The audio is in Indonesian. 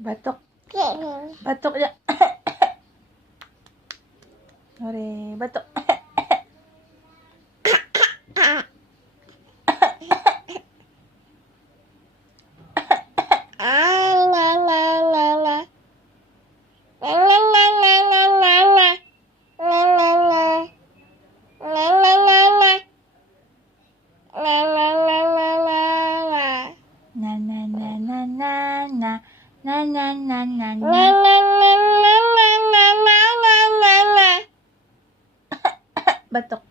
Batuk. Batuk ya. Ore, batuk. Na na na na na na na na na na na. Batuk.